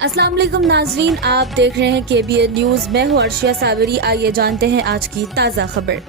अस्सलाम वालेकुम नाजरीन, आप देख रहे हैं KBN न्यूज़। मैं हूँ अर्शिया सावरी। आइए जानते हैं आज की ताज़ा खबर।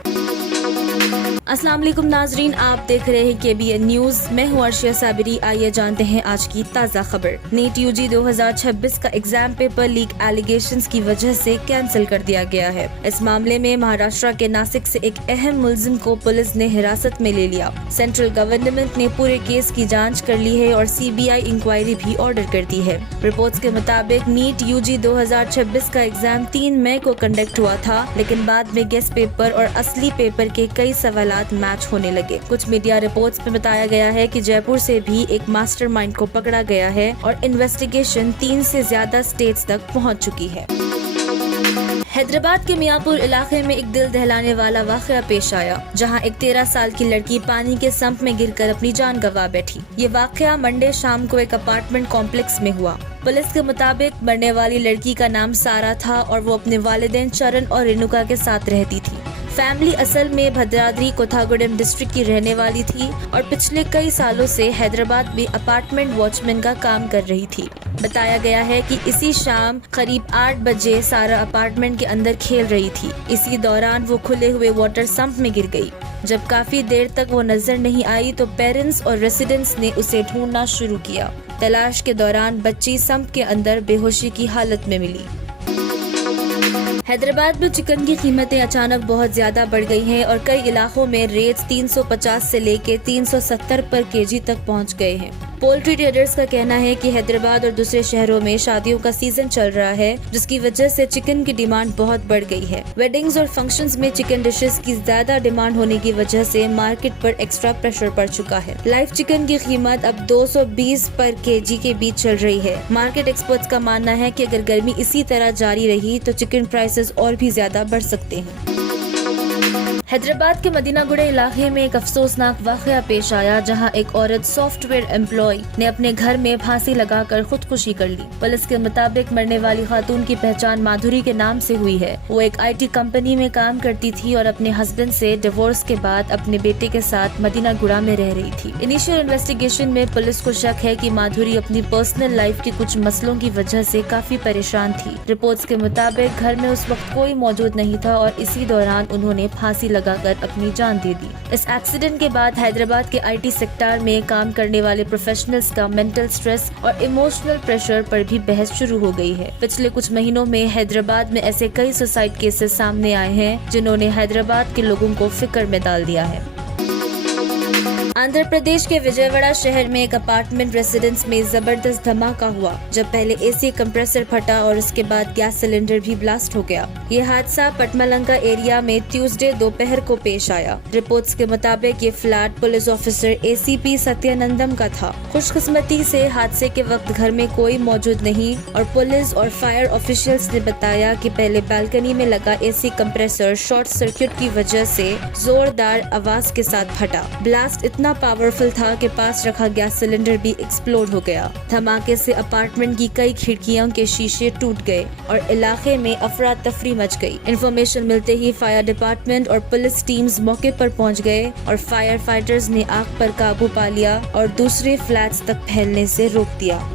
अस्सलाम वालेकुम नाजरीन, आप देख रहे हैं KBN न्यूज़। मैं हूँ अर्शिया साबरी। आइए जानते हैं आज की ताज़ा खबर। नीट UG 2026 का एग्जाम पेपर लीक एलिगेशंस की वजह से कैंसिल कर दिया गया है। इस मामले में महाराष्ट्र के नासिक से एक अहम मुलजिम को पुलिस ने हिरासत में ले लिया। सेंट्रल गवर्नमेंट ने पूरे केस की जाँच कर ली है और CBI इंक्वायरी भी ऑर्डर कर दी है। रिपोर्ट्स के मुताबिक नीट UG 2026 का एग्जाम 3 मई को कंडक्ट हुआ था, लेकिन बाद में गेस्ट पेपर और असली पेपर के कई सवाल मैच होने लगे। कुछ मीडिया रिपोर्ट्स में बताया गया है कि जयपुर से भी एक मास्टरमाइंड को पकड़ा गया है और इन्वेस्टिगेशन 3 से ज्यादा स्टेट्स तक पहुंच चुकी है। हैदराबाद के मियापुर इलाके में एक दिल दहलाने वाला वाकया पेश आया, जहां एक 13 साल की लड़की पानी के संप में गिरकर अपनी जान गंवा बैठी। ये वाकया मंडे शाम को एक अपार्टमेंट कॉम्प्लेक्स में हुआ। पुलिस के मुताबिक मरने वाली लड़की का नाम सारा था और वो अपने वालिदैन चरण और रेणुका के साथ रहती थी। फैमिली असल में भद्राद्री कोथागुडम डिस्ट्रिक्ट की रहने वाली थी और पिछले कई सालों से हैदराबाद में अपार्टमेंट वॉचमैन का काम कर रही थी। बताया गया है कि इसी शाम करीब 8 बजे सारा अपार्टमेंट के अंदर खेल रही थी। इसी दौरान वो खुले हुए वाटर सम्प में गिर गई। जब काफी देर तक वो नजर नहीं आई तो पेरेंट्स और रेसिडेंट्स ने उसे ढूंढना शुरू किया। तलाश के दौरान बच्ची सम्प के अंदर बेहोशी की हालत में मिली। हैदराबाद में चिकन की कीमतें अचानक बहुत ज्यादा बढ़ गई हैं और कई इलाकों में रेट्स 350 से लेकर 370 पर केजी तक पहुंच गए हैं। पोल्ट्री ट्रेडर्स का कहना है कि हैदराबाद और दूसरे शहरों में शादियों का सीजन चल रहा है, जिसकी वजह से चिकन की डिमांड बहुत बढ़ गई है। वेडिंग्स और फंक्शंस में चिकन डिशेस की ज्यादा डिमांड होने की वजह से मार्केट पर एक्स्ट्रा प्रेशर पड़ चुका है। लाइव चिकन की कीमत अब 220 पर केजी के बीच चल रही है। मार्केट एक्सपर्ट्स का मानना है कि अगर गर्मी इसी तरह जारी रही तो चिकन प्राइसेस और भी ज्यादा बढ़ सकते हैं। हैदराबाद के मदीनागुड़े इलाके में एक अफसोसनाक वाकया पेश आया, जहां एक औरत सॉफ्टवेयर एम्प्लॉय ने अपने घर में फांसी लगाकर खुदकुशी कर ली। पुलिस के मुताबिक मरने वाली खातून की पहचान माधुरी के नाम से हुई है। वो एक IT कंपनी में काम करती थी और अपने हस्बैंड से डिवोर्स के बाद अपने बेटे के साथ मदीनागुड़ा में रह रही थी। इनिशियल इन्वेस्टिगेशन में पुलिस को शक है कि माधुरी अपनी पर्सनल लाइफ के कुछ मसलों की वजह से काफी परेशान थी। रिपोर्ट्स के मुताबिक घर में उस वक्त कोई मौजूद नहीं था और इसी दौरान उन्होंने फांसी लगाकर अपनी जान दे दी। इस एक्सीडेंट के बाद हैदराबाद के IT सेक्टर में काम करने वाले प्रोफेशनल्स का मेंटल स्ट्रेस और इमोशनल प्रेशर पर भी बहस शुरू हो गई है। पिछले कुछ महीनों में हैदराबाद में ऐसे कई सुसाइड केसेस सामने आए हैं, जिन्होंने हैदराबाद के लोगों को फिक्र में डाल दिया है। आंध्र प्रदेश के विजयवाड़ा शहर में एक अपार्टमेंट रेसिडेंस में जबरदस्त धमाका हुआ, जब पहले AC कंप्रेसर फटा और उसके बाद गैस सिलेंडर भी ब्लास्ट हो गया। ये हादसा पटमलंका एरिया में ट्यूसडे दोपहर को पेश आया। रिपोर्ट्स के मुताबिक ये फ्लैट पुलिस ऑफिसर ACP सत्यानंदम का था। खुशकिस्मती से हादसे के वक्त घर में कोई मौजूद नहीं और पुलिस और फायर ऑफिशियल्स ने बताया कि पहले बालकनी में लगा AC कंप्रेसर शॉर्ट सर्किट की वजह से जोरदार आवाज के साथ फटा। ब्लास्ट इतना पावरफुल था कि पास रखा गैस सिलेंडर भी एक्सप्लोड हो गया। धमाके से अपार्टमेंट की कई खिड़कियों के शीशे टूट गए और इलाके में अफरा तफरी मच गई। इन्फॉर्मेशन मिलते ही फायर डिपार्टमेंट और पुलिस टीम्स मौके पर पहुंच गए और फायर फाइटर्स ने आग पर काबू पा लिया और दूसरे फ्लैट्स तक फैलने से रोक दिया।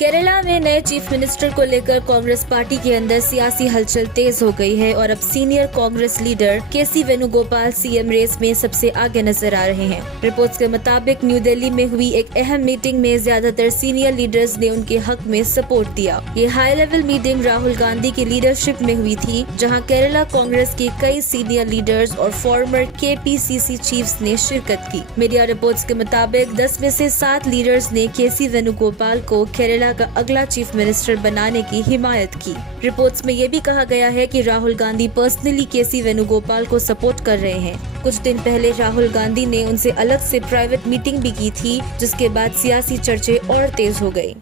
केरला में नए चीफ मिनिस्टर को लेकर कांग्रेस पार्टी के अंदर सियासी हलचल तेज हो गई है और अब senior Congress leader KC Venugopal CM race में सबसे आगे नजर आ रहे हैं। रिपोर्ट्स के मुताबिक न्यू दिल्ली में हुई एक अहम मीटिंग में ज्यादातर सीनियर लीडर्स ने उनके हक में सपोर्ट दिया। ये high level meeting Rahul Gandhi की लीडरशिप में हुई थी, जहां केरला कांग्रेस के कई सीनियर लीडर्स और फॉर्मर KPCC चीफ्स ने शिरकत की। मीडिया रिपोर्ट्स के मुताबिक 10 में से 7 लीडर्स ने KC वेणुगोपाल को केरला का अगला चीफ मिनिस्टर बनाने की हिमायत की। रिपोर्ट्स में ये भी कहा गया है कि राहुल गांधी पर्सनली KC वेणुगोपाल को सपोर्ट कर रहे हैं। कुछ दिन पहले राहुल गांधी ने उनसे अलग से प्राइवेट मीटिंग भी की थी, जिसके बाद सियासी चर्चे और तेज हो गई।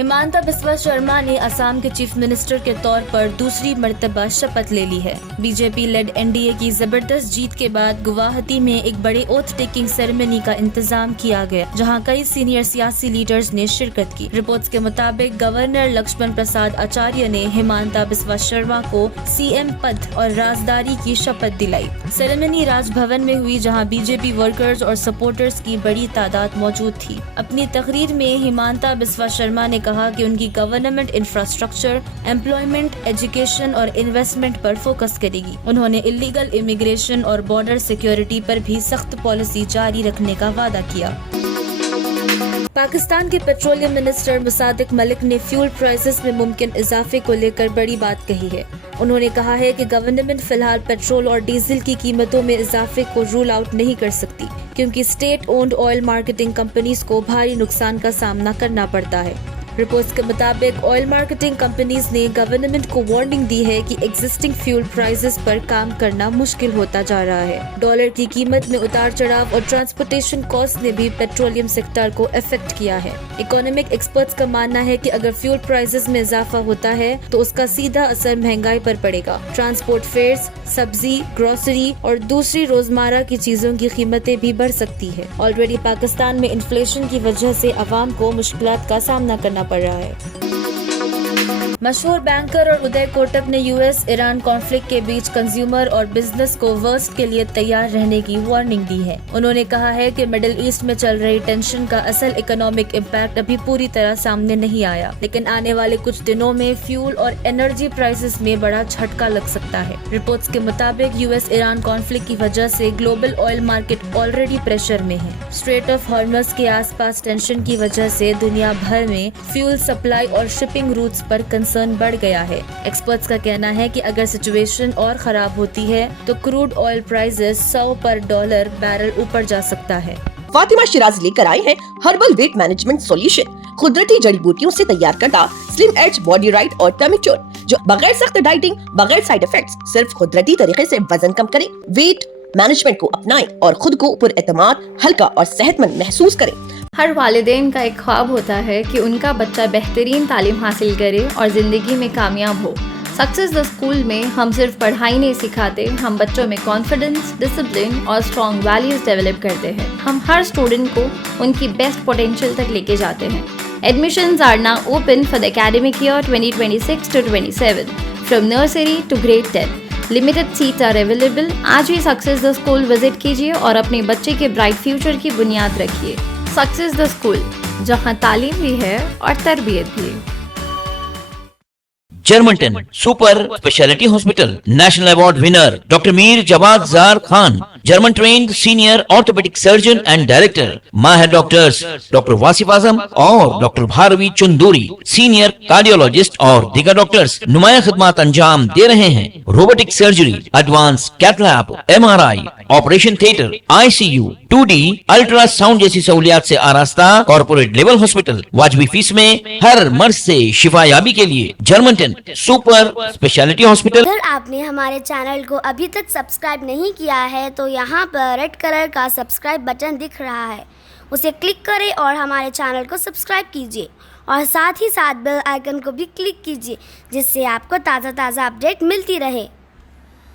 हिमांता बिस्वा शर्मा ने असम के चीफ मिनिस्टर के तौर पर दूसरी मर्तबा शपथ ले ली है। बीजेपी लेड एनडीए की जबरदस्त जीत के बाद गुवाहाटी में एक बड़े ओथ टेकिंग सेरेमनी का इंतजाम किया गया, जहां कई सीनियर सियासी लीडर्स ने शिरकत की। रिपोर्ट्स के मुताबिक गवर्नर लक्ष्मण प्रसाद आचार्य ने हिमांता बिस्वा शर्मा को सीएम पद और राजदारी की शपथ दिलाई। सेरेमनी राजभवन में हुई, जहां बीजेपी वर्कर्स और सपोर्टर्स की बड़ी तादाद मौजूद थी। अपनी तकरीर में हिमांता बिस्वा शर्मा ने कहा कि उनकी गवर्नमेंट इंफ्रास्ट्रक्चर, एम्प्लॉयमेंट, एजुकेशन और इन्वेस्टमेंट पर फोकस करेगी। उन्होंने इलीगल इमिग्रेशन और बॉर्डर सिक्योरिटी पर भी सख्त पॉलिसी जारी रखने का वादा किया। पाकिस्तान के पेट्रोलियम मिनिस्टर मुसादिक मलिक ने फ्यूल प्राइसेस में मुमकिन इजाफे को लेकर बड़ी बात कही है। उन्होंने कहा है कि गवर्नमेंट फिलहाल पेट्रोल और डीजल की कीमतों में इजाफे को रूल आउट नहीं कर सकती, क्योंकि state owned oil marketing companies को भारी नुकसान का सामना करना पड़ता है। रिपोर्ट्स के मुताबिक ऑयल मार्केटिंग कंपनीज ने गवर्नमेंट को वार्निंग दी है कि एग्जिस्टिंग फ्यूल प्राइसेस पर काम करना मुश्किल होता जा रहा है। डॉलर की कीमत में उतार चढ़ाव और ट्रांसपोर्टेशन कॉस्ट ने भी पेट्रोलियम सेक्टर को अफेक्ट किया है। इकोनॉमिक एक्सपर्ट्स का मानना है कि अगर फ्यूल प्राइसेस में इजाफा होता है तो उसका सीधा असर महंगाई पर पड़ेगा। ट्रांसपोर्ट फेयर्स, सब्जी, ग्रोसरी और दूसरी रोजमर्रा की चीजों की कीमतें भी बढ़ सकती है। ऑलरेडी पाकिस्तान में इन्फ्लेशन की वजह से आवाम को मुश्किलात का सामना करना पड़ रहा है। मशहूर बैंकर और उदय कोटक ने यूएस ईरान कॉन्फ्लिक्ट के बीच कंज्यूमर और बिजनेस को वर्स्ट के लिए तैयार रहने की वार्निंग दी है। उन्होंने कहा है कि मिडिल ईस्ट में चल रही टेंशन का असल इकोनॉमिक इम्पैक्ट अभी पूरी तरह सामने नहीं आया, लेकिन आने वाले कुछ दिनों में फ्यूल और एनर्जी प्राइसेस में बड़ा झटका लग सकता है। रिपोर्ट्स के मुताबिक यूएस ईरान कॉन्फ्लिक्ट की वजह से global oil market already pressure में है। स्ट्रेट ऑफ हॉर्मज के आसपास टेंशन की वजह से दुनिया भर में फ्यूल सप्लाई और शिपिंग रूट्स पर कंसर्न बढ़ गया है। एक्सपर्ट्स का कहना है कि अगर सिचुएशन और खराब होती है तो क्रूड ऑयल प्राइसेस 100 पर डॉलर बैरल ऊपर जा सकता है। फातिमा शिराज लेकर आए हैं हर्बल वेट मैनेजमेंट सॉल्यूशन, कुदरती जड़ी बूटियों से तैयार करता स्लिम एज बॉडी राइट और टर्मिक क्योर, जो बगैर सख्त डाइटिंग, बगैर साइड इफेक्ट्स, सिर्फ कुदरती तरीके से वजन कम करे। वेट मैनेजमेंट को अपनाएं और खुद को पुरएतमाद, हल्का और सेहतमंद महसूस करें। हर वालिदैन का एक ख्वाब होता है कि उनका बच्चा बेहतरीन तालीम हासिल करे और ज़िंदगी में कामयाब हो। सक्सेस द स्कूल में हम सिर्फ पढ़ाई नहीं सिखाते, हम बच्चों में कॉन्फिडेंस, डिसिप्लिन और स्ट्रॉन्ग वैल्यूज़ डेवलप करते हैं। हम हर स्टूडेंट को उनकी बेस्ट पोटेंशियल तक लेके जाते हैं। Admissions are now open for the academic year 2026 to 27 from nursery to grade 10. Limited seats are available. आज ही सक्सेस द स्कूल विजिट कीजिए और अपने बच्चे के ब्राइट फ्यूचर की बुनियाद रखिए। सक्सेस द स्कूल, जहां तालीम भी है और तरबियत भी। Germanten super speciality hospital, national award winner doctor Mir Jawad Zar Khan, German trained senior orthopaedic surgeon and director, माहिर डॉक्टर्स डॉक्टर वासिफ आजम और doctor Bharvi Chanduri, senior cardiologist और दीगर डॉक्टर्स नुमाया खिदमत अंजाम दे रहे हैं। Robotic surgery, advance cath lab, MRI, operation theatre, ICU, 2D ultrasound जैसी सहूलियात से आरास्ता कॉर्पोरेट लेवल हॉस्पिटल, वाजबी फीस में हर मर्ज से शिफायाबी के लिए जर्मनटन सुपर स्पेशलिटी हॉस्पिटल। अगर आपने हमारे चैनल को अभी तक सब्सक्राइब नहीं किया है तो यहाँ पर रेड कलर का सब्सक्राइब बटन दिख रहा है, उसे क्लिक करें और हमारे चैनल को सब्सक्राइब कीजिए और साथ ही साथ बेल आइकन को भी क्लिक कीजिए, जिससे आपको ताज़ा अपडेट मिलती रहे।